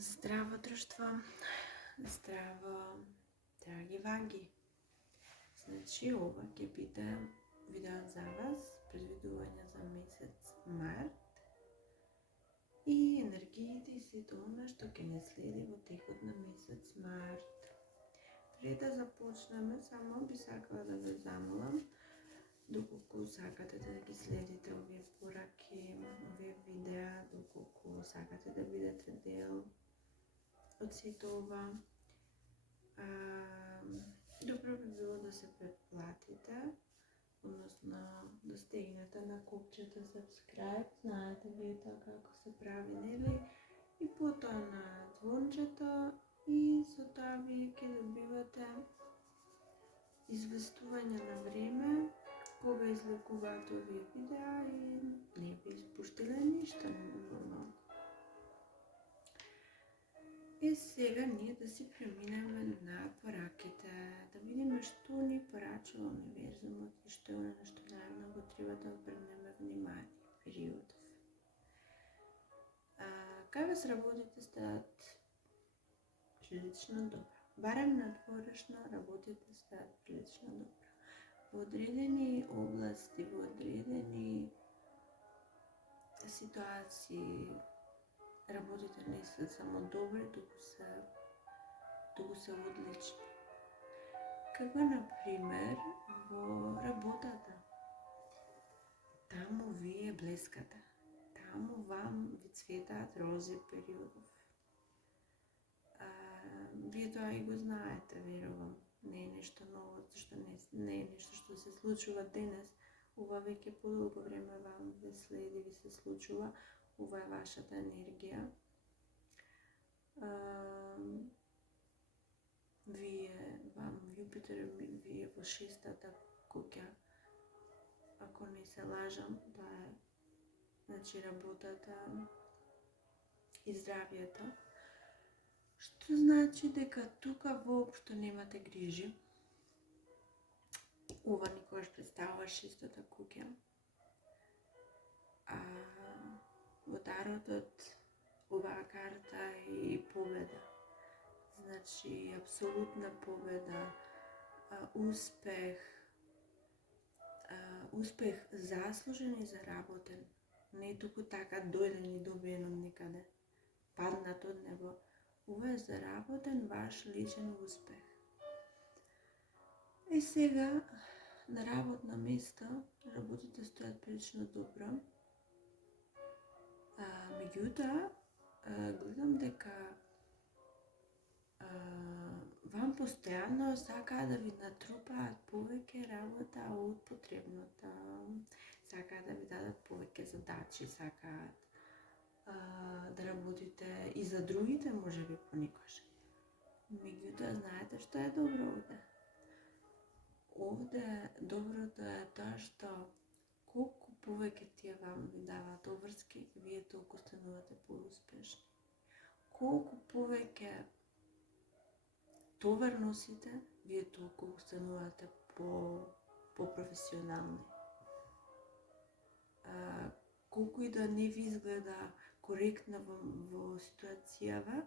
Здраво друштво, здраво, драги ваги. Значи ова ќе биде видео за вас, предвидување за месец март и енергиите и сето она што ќе не следи во текот на месец март. Пред да започнеме, само би сакала да ве замолам, доколку сакате да ги следите овие пораки, овие видеа, доколку сакате да бидете дел од сето ова, добро би било да се претплатите, односно да стегнете на копчето subscribe, знаете вие тоа како се прави, нели? И потоа на звончето и со тоа вие ќе добивате известување на време кога излегуваат овие видеа и не би испуштиле ништо нормално. И сега ние да си преминеме на пораките, да видиме што ни порачува универзумот и што е оно што најмногу треба да обрнеме внимание периодов. Кај вас работите стаат прилично добро. Барем надворешно работите стаат прилично добро. Во одредени области, во одредени ситуации работите не се само добри, туку се одлични. Како например во работата. Таму вие блескате. Таму вам ви цветаат рози периодов. Вие тоа и го знаете, верувам. Не е нешто ново, што не е нешто што се случува денес. Ова веќе подолго време вам ве следи, ви се случува. Ова е вашата енергија. Вам Јупитер, вие во шестата куќа, ако не се лажам, тоа е, значи, работата и здравието, што значи дека тука воопшто немате грижи. Ова никогаш представува шестата куќа. Во таротот оваа карта е и победа. Значи, апсолутна победа, успех, успех заслужен и заработен. Не туку така дојден и добиен од некаде, паднат од небо. Ова е заработен ваш личен успех. И сега, на работно место, работите стојат прилично добро. Меѓутоа, гледам дека вам постојано сакаат да ви натрупаат повеќе работа од потребната. Сакаат да ви дадат повеќе задачи, сакаат да работите и за другите, можеби понекогаш. Меѓутоа, знаете што е добро овде? Овде доброто е тоа што колку повеќе тие вам ви даваат обврски, вие толку станувате поуспешни. Колку повеќе товар носите, вие толку станувате по-професионални. Колку и да не ви изгледа коректно во ситуацијава,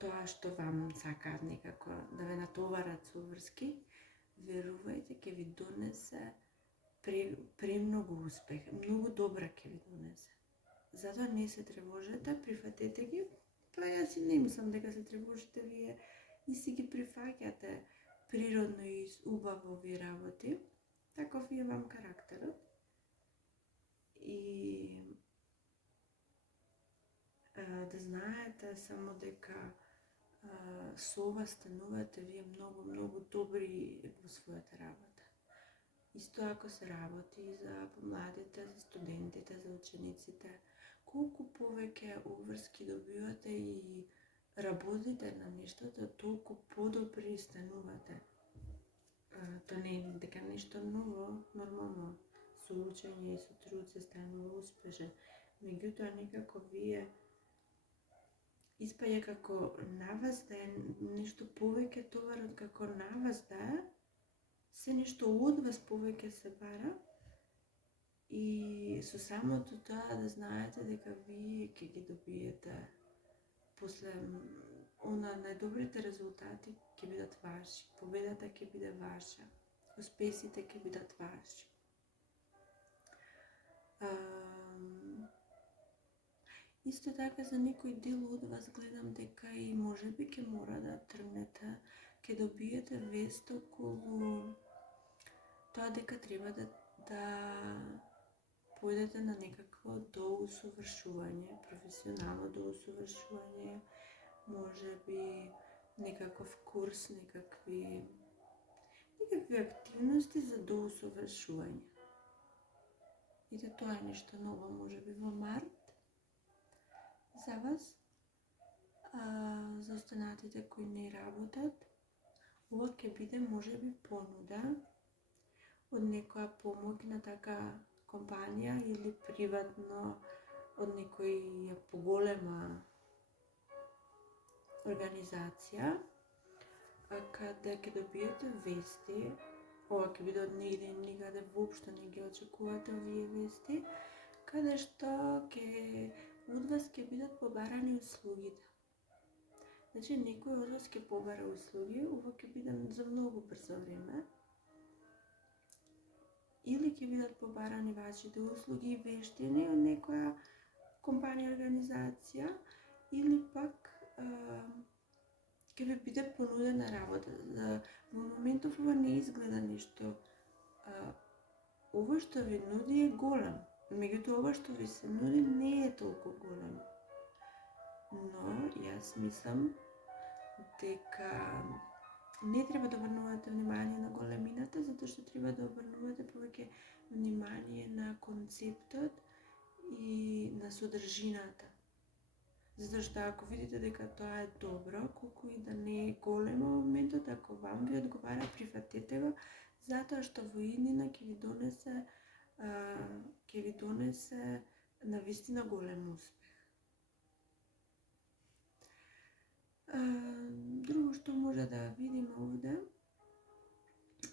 тоа што вам сакаат некако да ве натоварат со обврски, верувајте, ќе ви донесе премногу успех, многу добра ќе ви донесе. Затоа не се тревожете, прифатете ги, па јас и не мислам дека се тревожите, вие и си ги прифаќате природно и убаво ви работи, таков е вам карактерот. И да знаете само дека со ова станувате вие многу добри во својата работа. Исто ако се работи за помладите, за студентите, за учениците, колку повеќе обврски добивате и работите на нештото, толку подобри станувате. Тоа не е дека нешто ново, нормално, со учење и со труд се станува успешен. Меѓутоа, некако вие испаѓа како на вас да е нешто повеќе товарот, како на вас да е, се нешто од вас повеќе се бара и со самото тоа да знаете дека вие ќе ги добиете после она најдобрите резултати ќе бидат ваши, победата ќе биде ваша, успесите ќе бидат ваши. Исто така за некој дел од вас гледам дека и можеби ќе мора да тргнете, ќе добиете вест околу тоа дека треба да појдете на некакво доусовршување, професионално доусовршување, можеби некаков курс, некакви активности за доусовршување. И тоа е нешто ново, можеби во март за вас. За останатите кои не работат, ова ќе биде можеби понуда од некоја помоќна така компанија или приватно од некоја поголема организација, каде ќе добиете вести. Ова ќе биде од нигде и никаде, воопшто не ги очекувате овие вести, каде што од вас ќе бидат побарани услугите. Значи, некој од вас ќе побара услуги, ова ќе биде за многу брзо време. Или ќе бидат побарани вашите услуги и вештини од некоја компанија, организација, или пак ќе ви биде понудена работа. Во моментов ова не изгледа нешто. Ова што ви нуди е голем. Меѓутоа, ова што ви се нуди не е толку голем. Но, јас мислам дека не треба да обрнувате внимание на големината, затоа што треба да обрнувате повеќе внимание на концептот и на содржината. Затоа што ако видите дека тоа е добро, колку и да не е големо моментот, ако вам ви одговара, прифатете го, затоа што во иднина ќе ви донесе навистина голем успех. Друго што може да видиме овде,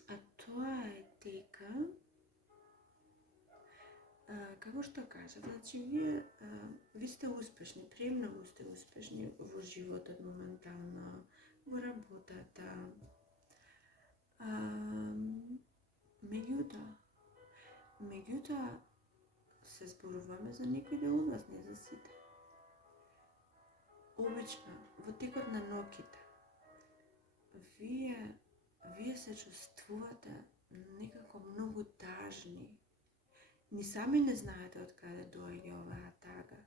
а тоа е дека, како што кажав, значи вие сте успешни, премногу сте успешни во животот моментално, во работата. Меѓутоа се зборуваме за некој дел од вас, не за сите. Обично, во текот на ноќите, вие се чувствувате некако многу тажни. Ни сами не знаете од каде доаѓа оваа тага.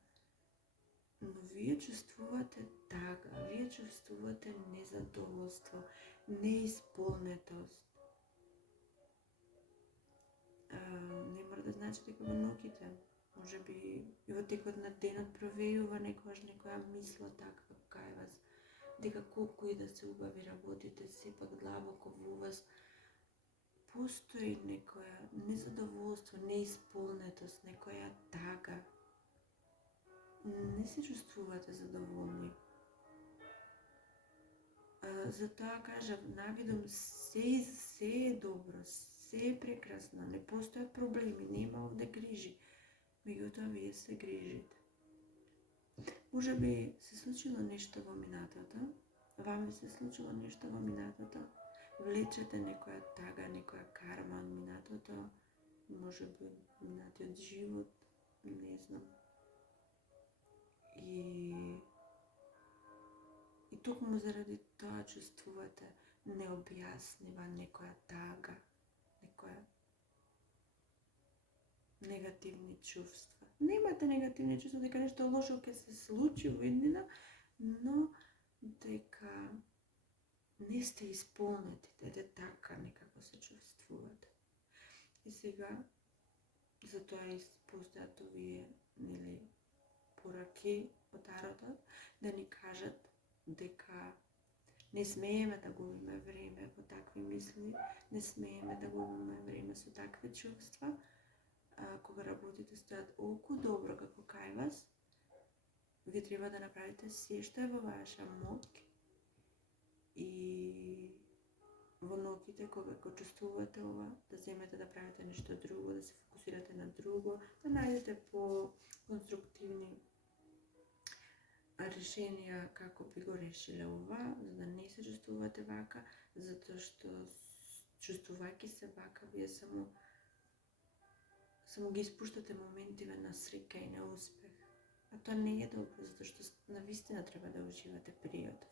Но вие чувствувате тага, вие чувствувате незадоволство, неисполнетост. Не мора да значи дека во ноќите, можеби и во текот на денот провејува некоја мисла таква кај вас, дека колку и да се убави работите, сепак длабоко во вас постои некоја незадоволство, неисполнетост, некоја тага. Не се чувствувате задоволни. Затоа кажав, навидом се е добро, се е прекрасно, не постојат проблеми, нема овде грижи. Меѓутоа, вие се грижите. Можеби се случило нешто во минатото, вам ви се случило нешто во минатото, влечете некоја тага, некоја карма од минатото, можеби минатиот живот, не знам. И токму заради тоа чувствувате необјаснива некоја тага, некоја негативни чувства. Немате негативни чувства дека нешто лошо ќе се случи во иднина, но дека не сте исполнети, така некако се чувствувате. И сега, затоа и постојат овие, пораки од Таротот, да ни кажат дека не смееме да губиме време во такви мисли, не смееме да губиме време со такви чувства. Кога работите стојат олку добро како кај вас, вие треба да направите се што е во ваша моќ и во ноќите кога го чувствувате ова, да земете да правите нешто друго, да се фокусирате на друго, да најдете по конструктивни решенија како би го решиле ова, за да не се чувствувате вака, затоа што чувствувајќи се вака, вие само ги испуштате моментиве на срека и на успех. А тоа не е добро, затоа што навистина треба да уживате периодов.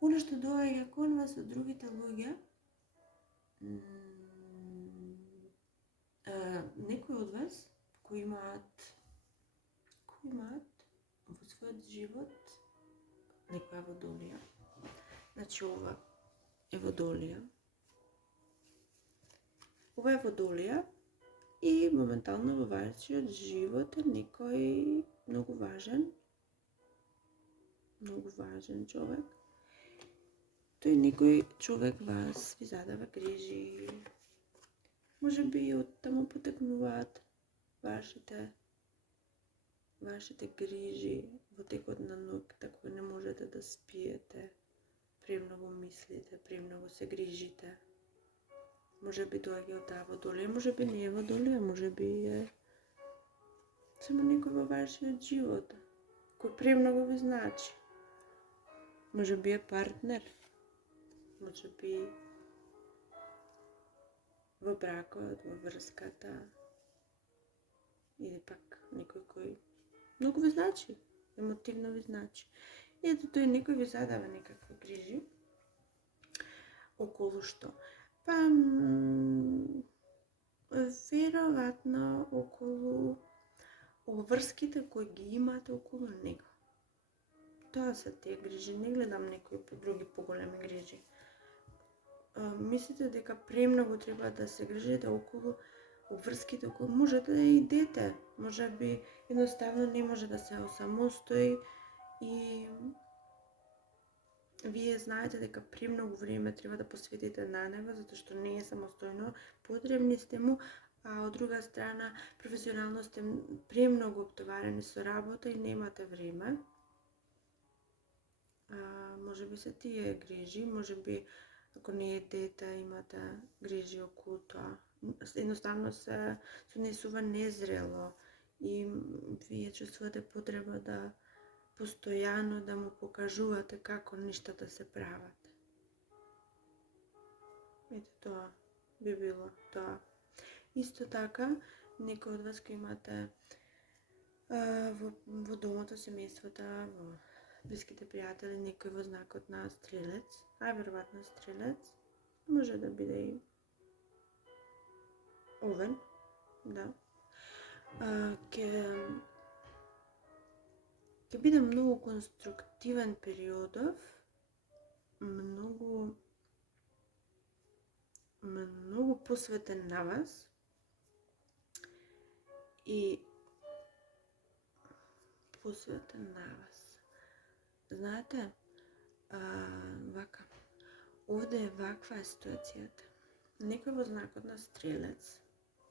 Оно што доаѓа кон вас од другите луѓе, некои од вас кои имаат во својот живот некоја водолија. Значи ова е водолија. Ова е водолија и моментално во вашиот живот е некој многу важен човек. Тој некој човек вас ви задава грижи. Може би од таму потекнуваат вашите грижи во текот на ноќта, кога не можете да спиете, премногу мислите, премногу се грижите. Може би доаѓа од таа водолија, може би не е водолија, може би е само некој во вашиот живот, кој премногу ви значи. Може би е партнер, може би во бракот, во врската, или пак некој кој многу ви значи, емотивно ви значи. И ето тој некој ви задава некакви грижи околу што? Па, веројатно околу обврските кои ги имате околу него. Тоа се тие грижи, не гледам некои други поголеми грижи. Мислите дека премногу треба да се грижите околу обврските, околу можете и дете, може би едноставно не може да се осамостои и вие знаете дека премногу време треба да посветите на него, затоа што не е самостојно, потребни сте му, а од друга страна професионално сте премногу оптоварени со работа и немате време. Може би се тие грижи, може би ако не е дете имате грижи околу тоа. Едноставно се сонесува незрело и вие чувствувате потреба да постојано да му покажувате како нештата се прават. Ете тоа би било тоа. Исто така, некој од вас кои имате во домото, семејството, во блиските пријатели, некој во знакот на стрелец, веројатно стрелец, може да биде и овен, да. Ќе биде многу конструктивен периодов, многу посветен на вас и посветен на вас. Знаете, вака, овде е ваква е ситуацијата. Некој во знакот на стрелец,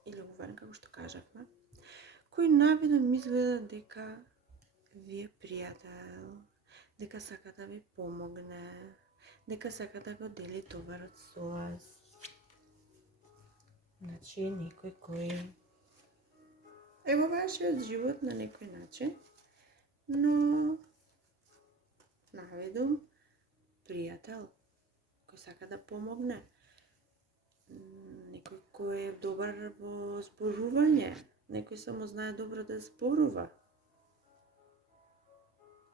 или овен, како што кажавме, кој навидом изгледа дека ви е пријател, дека сака да ви помогне, дека сака да го дели товарот со вас. Значи, некој кој е во вашиот живот на некој начин, но навидом пријател, кој сака да помогне, некој кој е добар во зборување, некој само знае добро да зборува.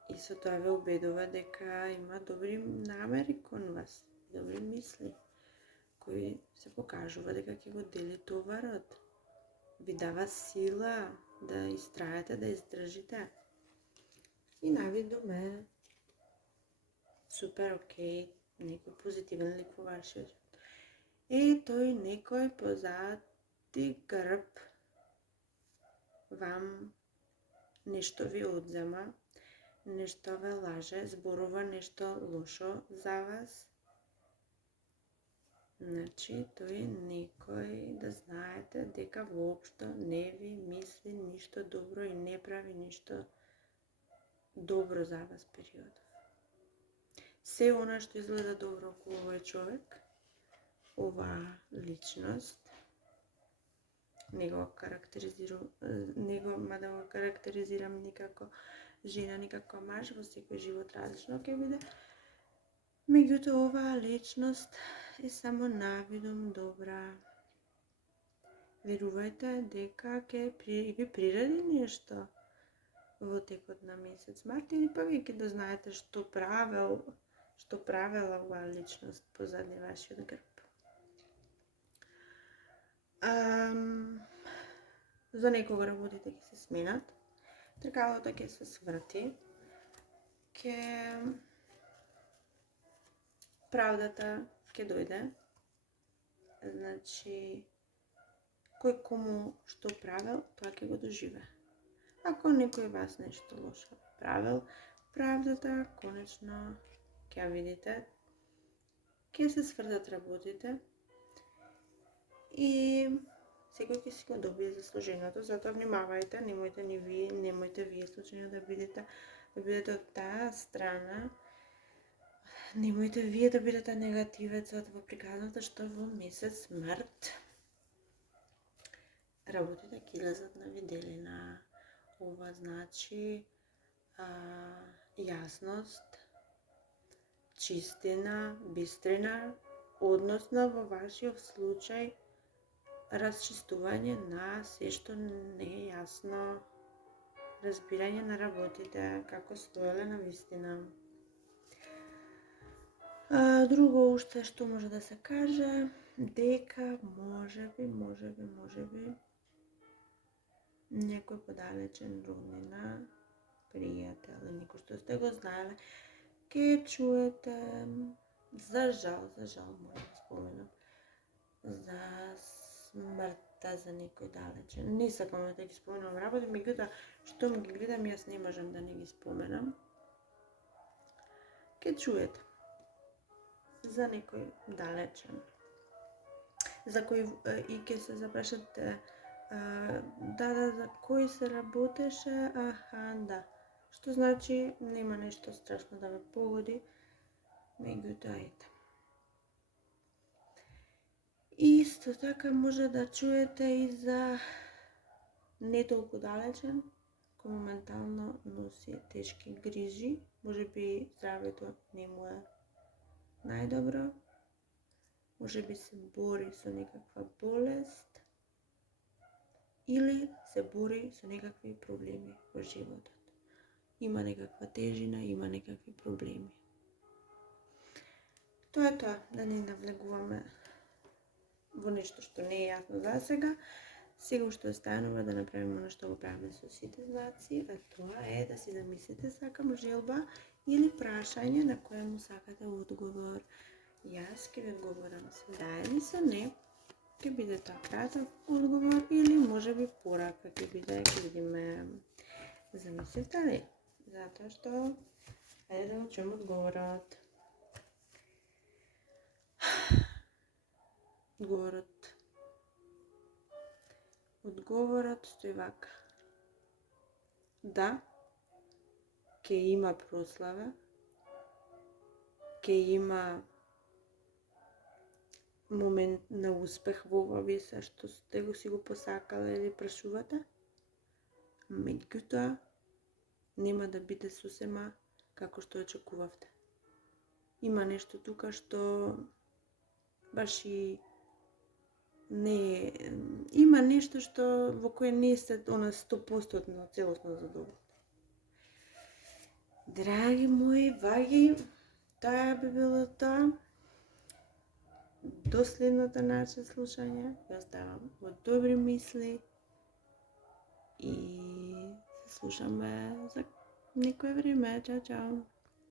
И со тоа ве убедува дека има добри намери кон вас, добри мисли, кој се покажува дека ќе го дели товарот, ви дава сила да истраете, да издржите. И навидом е супер окей, некој позитивен лик во вашиот живот. Тој некој позади грб вам нешто ви одзема, нешто ве лаже, зборува нешто лошо за вас. Значи, тој некој да знаете дека воопшто не ви мисли ништо добро и не прави ништо добро за вас периодов. Се она што изгледа добро околу овој човек, ова личност, него да го карактеризирам никако жена, никако маж, во секој живот различно ќе биде. Меѓутоа, оваа личност е само навидум добра. Верувајте дека ќе ви приреди нешто во текот на месец март или пак ќе дознаете што правела оваа личност позади вашиот грб. За некога работите ќе се сменат, тркалото ќе се сврти, правдата ќе дојде, значи кој кому што правел, тоа ќе го доживе. Ако некој вас нешто лошо правил, правдата конечно ќе видите, ќе се свртат работите и секој ќе си го добие заслуженото. Затоа внимавајте, немојте вие случајно да бидете од таа страна. Немојте вие да бидете негативецот во приказната што во месец март работите ќе излезат на виделина. Ова значи јасност, чистина, бистрина, односно во вашиот случај расчистување на се што не е јасно, разбирање на работите како стоеле на вистина. Друго уште што може да се каже, дека можеби некој подалечен роднина, пријател или некој што сте го знаеле, ќе чуете, за жал мора да споменам, за смртта за некој далечен. Не сакам да ги споменам работи, меѓутоа што ги гледам, јас не можам да не ги споменам. Ќе чуете за некој далечен, за кој и ќе се запрашате за кој се работеше, да. Што значи нема нешто страшно да ве погоди, меѓутоа ете. Исто така може да чуете и за не толку далечен, кој моментално носи тешки грижи, можеби здравето не му е најдобро, можеби се бори со некаква болест или се бори со некакви проблеми во животот. Има некаква тежина, има некакви проблеми. Тоа е тоа, да не навлегуваме во нешто што не е јасно за сега. Сега што останува да направиме она што го правиме со сите знаци, а тоа е да си замислите сакам желба или прашање на кое му сакате одговор. Јас ќе ви одговорам се да или се не. Ќе биде тоа краток одговор или можеби порака ќе биде, ќе видиме. Замислите ли? Затоа што ајде да го чуем одговорот. Одговорот стои вака. Да, ќе има прослава, ќе има момент на успех во ова вие се што сте си го посакале или прашувате, меѓутоа нема да биде сосема како што очекувавте. Има нешто тука што баш и не има нешто што во кое не сте 100% целосно задоволни. Драги мои ваги, тоа би било тоа. До следното наше слушање, ја оставам во добри мисли и се слушаме за некое време. Чао, чао!